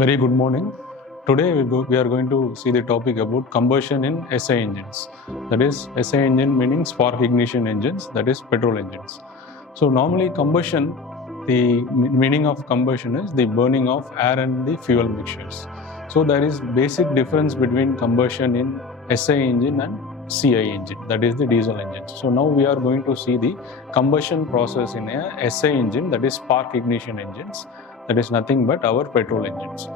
Very good morning. Today we are going to see the topic about combustion in SI engines. That is SI engine meaning spark ignition engines, that is petrol engines. So normally combustion, the meaning of combustion is the burning of air and the fuel mixtures. So there is basic difference between combustion in SI engine and CI engine, that is the diesel engines. So now we are going to see the combustion process in a SI engine, that is spark ignition engines. That is nothing but our petrol engines.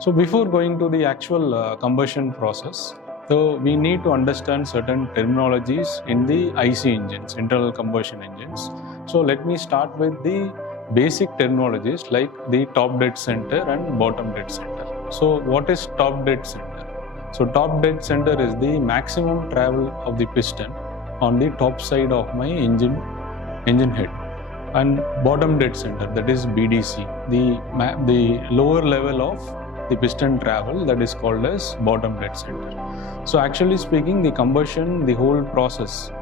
So before going to the actual combustion process, so we need to understand certain terminologies in the IC engines, internal combustion engines. So let me start with the basic terminologies like the top dead center and bottom dead center. So what is top dead center? So top dead center is the maximum travel of the piston on the top side of my engine head. And bottom dead center, that is BDC, the lower level of the piston travel, that is called as bottom dead center. So actually speaking, the combustion, the whole process,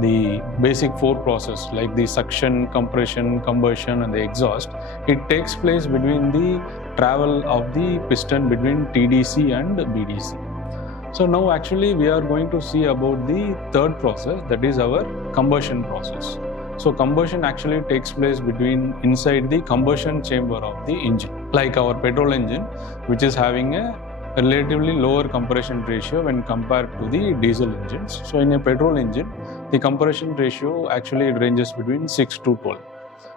the basic four process like the suction, compression, combustion and the exhaust, it takes place between the travel of the piston between TDC and BDC. So now actually we are going to see about the third process, that is our combustion process. So combustion actually takes place inside the combustion chamber of the engine. Like our petrol engine, which is having a relatively lower compression ratio when compared to the diesel engines. So in a petrol engine, the compression ratio actually ranges between 6 to 12.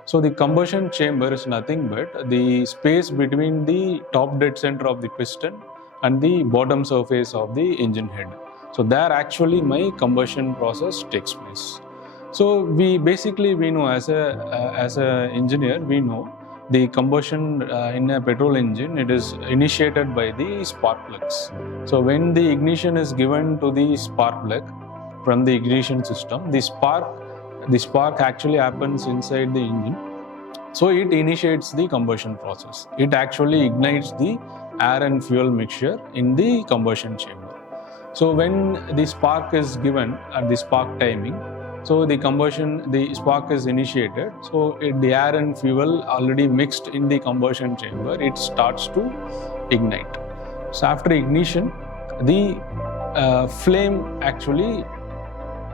So the combustion chamber is nothing but the space between the top dead center of the piston and the bottom surface of the engine head. So there actually my combustion process takes place. So we know as a engineer, we know the combustion in a petrol engine, it is initiated by the spark plugs. So when the ignition is given to the spark plug from the ignition system, the spark actually happens inside the engine. So it initiates the combustion process. It actually ignites the air and fuel mixture in the combustion chamber. So when the spark is given at the spark timing, so the spark is initiated. So the air and fuel already mixed in the combustion chamber, it starts to ignite. So after ignition, the flame actually,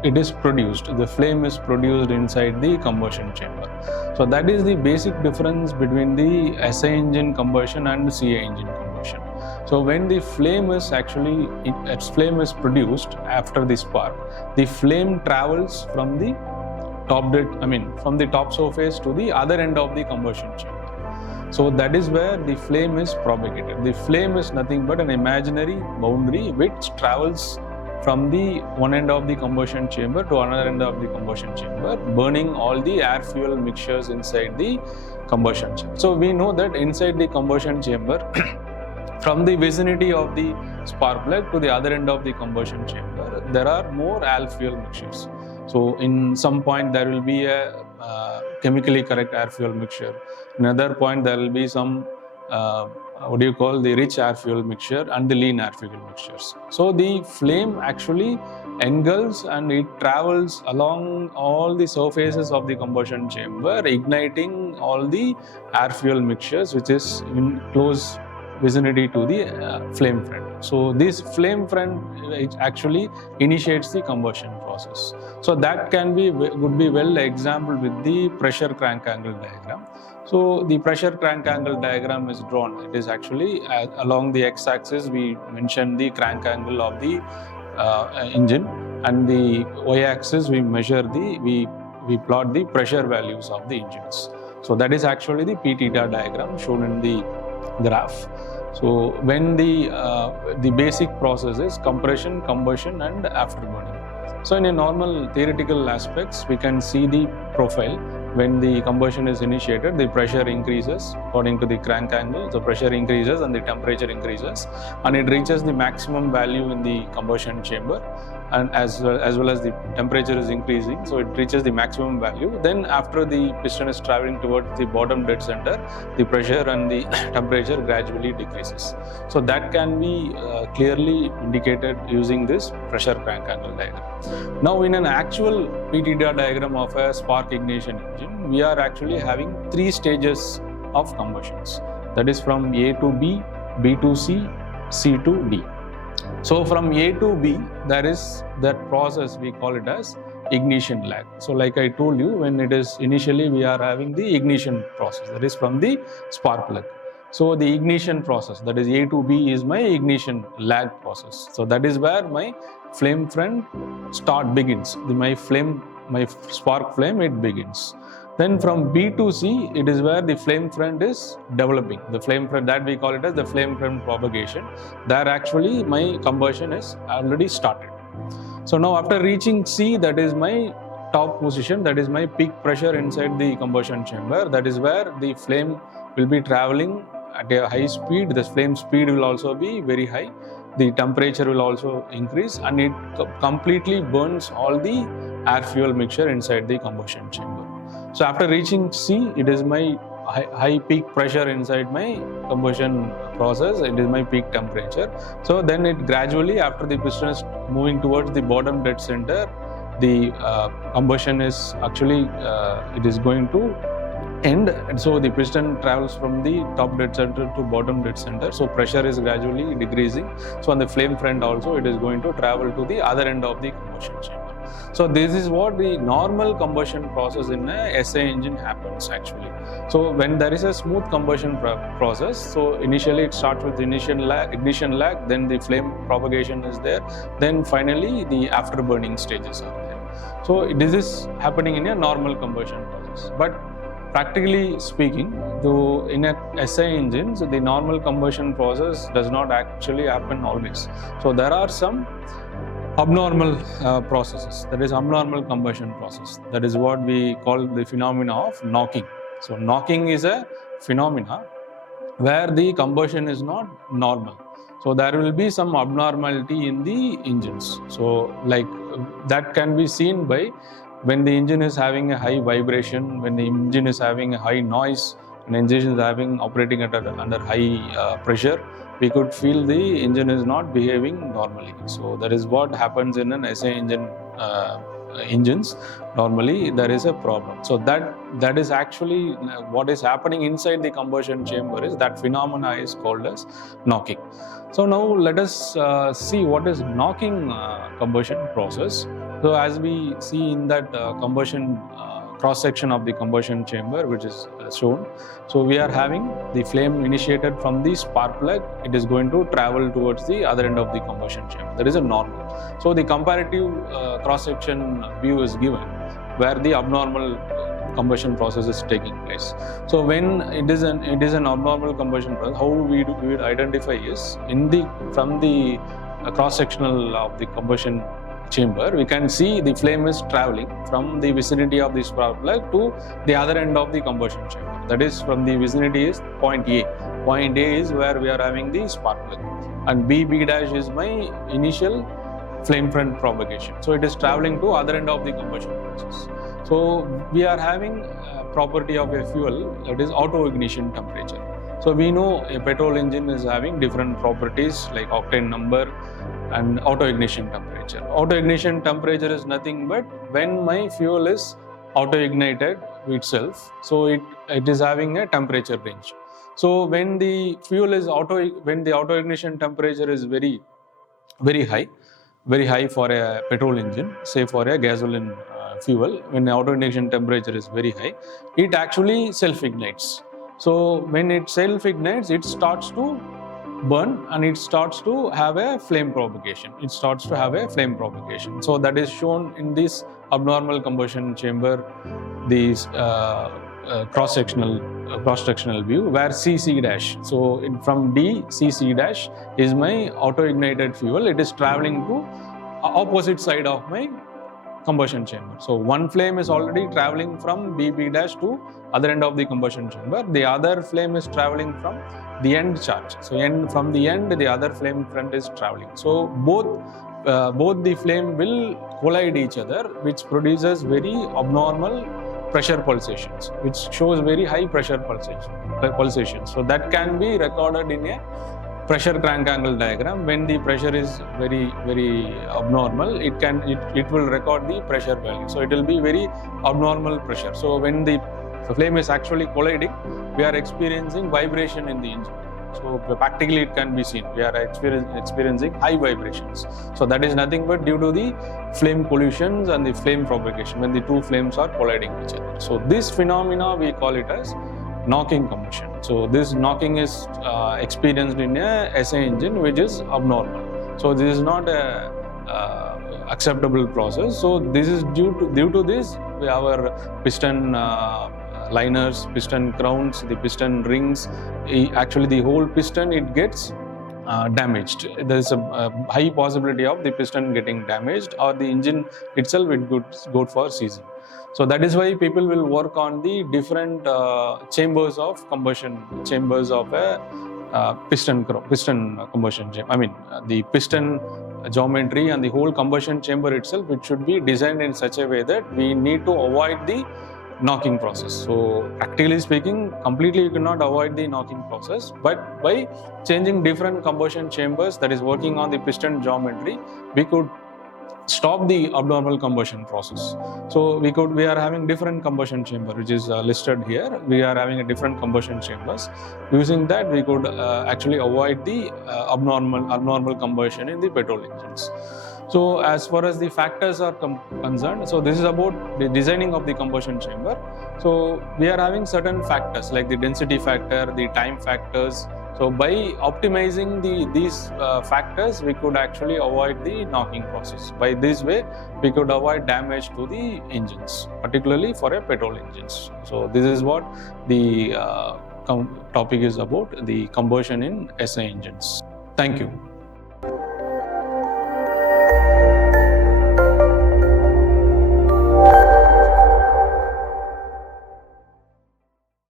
it is produced. The flame is produced inside the combustion chamber. So that is the basic difference between the SI engine combustion and CI engine combustion. So when the flame is produced after the spark, the flame travels from the top surface to the other end of the combustion chamber. So that is where the flame is propagated. The flame is nothing but an imaginary boundary which travels from the one end of the combustion chamber to another end of the combustion chamber, burning all the air fuel mixtures inside the combustion chamber. So we know that inside the combustion chamber, from the vicinity of the spark plug to the other end of the combustion chamber, there are more air fuel mixtures. So in some point there will be a chemically correct air fuel mixture. Another point there will be some the rich air fuel mixture and the lean air fuel mixtures. So the flame actually engulfs and it travels along all the surfaces of the combustion chamber, igniting all the air fuel mixtures which is in close vicinity to the flame front. So this flame front it actually initiates the combustion process. So that would be well exampled with the pressure crank angle diagram. So the pressure crank angle diagram is drawn. It is actually along the x-axis we mention the crank angle of the engine, and the y-axis we plot the pressure values of the engines. So that is actually the P theta diagram shown in the graph. So when the basic process is compression, combustion and afterburning. So in a normal theoretical aspects, we can see the profile. When the combustion is initiated, the pressure increases according to the crank angle. The pressure increases and the temperature increases, and it reaches the maximum value in the combustion chamber, and as well as the temperature is increasing, so it reaches the maximum value. Then after the piston is traveling towards the bottom dead center, the pressure and the temperature gradually decreases. So that can be clearly indicated using this pressure crank angle diagram. Now in an actual P theta diagram of a spark ignition engine, we are actually having 3 stages of combustions. That is from A to B, B to C, C to D. So from A to B, there is that process, we call it as ignition lag. So like I told you, when it is initially we are having the ignition process, that is from the spark plug. So the ignition process, that is A to B, is my ignition lag process. So that is where my flame front begins. My spark flame, it begins. Then from B to C, it is where the flame front is developing. The flame front, that we call it as the flame front propagation. There actually my combustion is already started. So now after reaching C, that is my top position, that is my peak pressure inside the combustion chamber. That is where the flame will be traveling at a high speed. The flame speed will also be very high. The temperature will also increase, and it completely burns all the air fuel mixture inside the combustion chamber. So after reaching C, it is my high peak pressure inside my combustion process. It is my peak temperature. So then it gradually, after the piston is moving towards the bottom dead center, the combustion is actually it is going to end. So the piston travels from the top dead center to bottom dead center. So pressure is gradually decreasing. So on the flame front also, it is going to travel to the other end of the combustion chamber. So this is what the normal combustion process in a SI engine happens actually. So when there is a smooth combustion process, so initially it starts with ignition lag, then the flame propagation is there, then finally the afterburning stages are there. So this is happening in a normal combustion process. But practically speaking, though in a SI engine, so the normal combustion process does not actually happen always. So there are some abnormal processes, that is abnormal combustion process. That is what we call the phenomena of knocking. So knocking is a phenomena where the combustion is not normal. So there will be some abnormality in the engines. So like that can be seen by when the engine is having a high vibration, when the engine is having a high noise, when engine is operating under high pressure, we could feel the engine is not behaving normally. So that is what happens in an SI engine engines. Normally there is a problem. So that is actually what is happening inside the combustion chamber. Is that phenomena is called as knocking. So now let us see what is knocking combustion process. So as we see in that combustion cross section of the combustion chamber, which is shown. So we are having the flame initiated from the spark plug. It is going to travel towards the other end of the combustion chamber. That is a normal. So the comparative cross section view is given where the abnormal combustion process is taking place. So when it is an abnormal combustion process, how we would identify is from the cross sectional of the combustion chamber, we can see the flame is traveling from the vicinity of the spark plug to the other end of the combustion chamber. That is, from the vicinity is point A. Point A is where we are having the spark plug, and B dash is my initial flame front propagation. So it is traveling to other end of the combustion process. So we are having a property of a fuel, that is auto ignition temperature. So we know a petrol engine is having different properties like octane number and auto ignition temperature. Auto ignition temperature is nothing but when my fuel is auto ignited itself, so it is having a temperature range. So when the fuel is auto ignition temperature is very high for a petrol engine, say for a gasoline fuel, when the auto ignition temperature is very high, it actually self ignites. So when it self ignites, it starts to burn and it starts to have a flame propagation. So that is shown in this abnormal combustion chamber, this cross-sectional view where CC dash. So from D, CC dash is my auto-ignited fuel. It is traveling to opposite side of my combustion chamber. So one flame is already traveling from B dash to other end of the combustion chamber. The other flame is traveling from the end charge. So from the end, the other flame front is traveling. So both the flame will collide each other, which produces very abnormal pressure pulsations, which shows very high pressure pulsations. So that can be recorded in a pressure crank angle diagram. When the pressure is very abnormal, it will record the pressure value. So it will be very abnormal pressure. So when the flame is actually colliding, we are experiencing vibration in the engine. So practically it can be seen. We are experiencing high vibrations. So that is nothing but due to the flame collisions and the flame propagation when the two flames are colliding each other. So this phenomena we call it as knocking combustion. So this knocking is experienced in a SI engine which is abnormal. So this is not a acceptable process. So this is due to this our piston liners, piston crowns, the piston rings, actually the whole piston it gets damaged. There is a high possibility of the piston getting damaged, or the engine itself it go for seizing. So that is why people will work on the different chambers of combustion, chambers of a piston combustion chamber. I mean the piston geometry and the whole combustion chamber itself, it should be designed in such a way that we need to avoid the knocking process. So practically speaking, completely you cannot avoid the knocking process, but by changing different combustion chambers, that is working on the piston geometry, we could stop the abnormal combustion process. So we are having different combustion chamber which is listed here. We are having a different combustion chambers. Using that we could actually avoid the abnormal combustion in the petrol engines. So as far as the factors are concerned, so this is about the designing of the combustion chamber. So we are having certain factors like the density factor, the time factors. So by optimizing these factors, we could actually avoid the knocking process. By this way, we could avoid damage to the engines, particularly for a petrol engines. So this is what the topic is about, the combustion in SI engines. Thank you.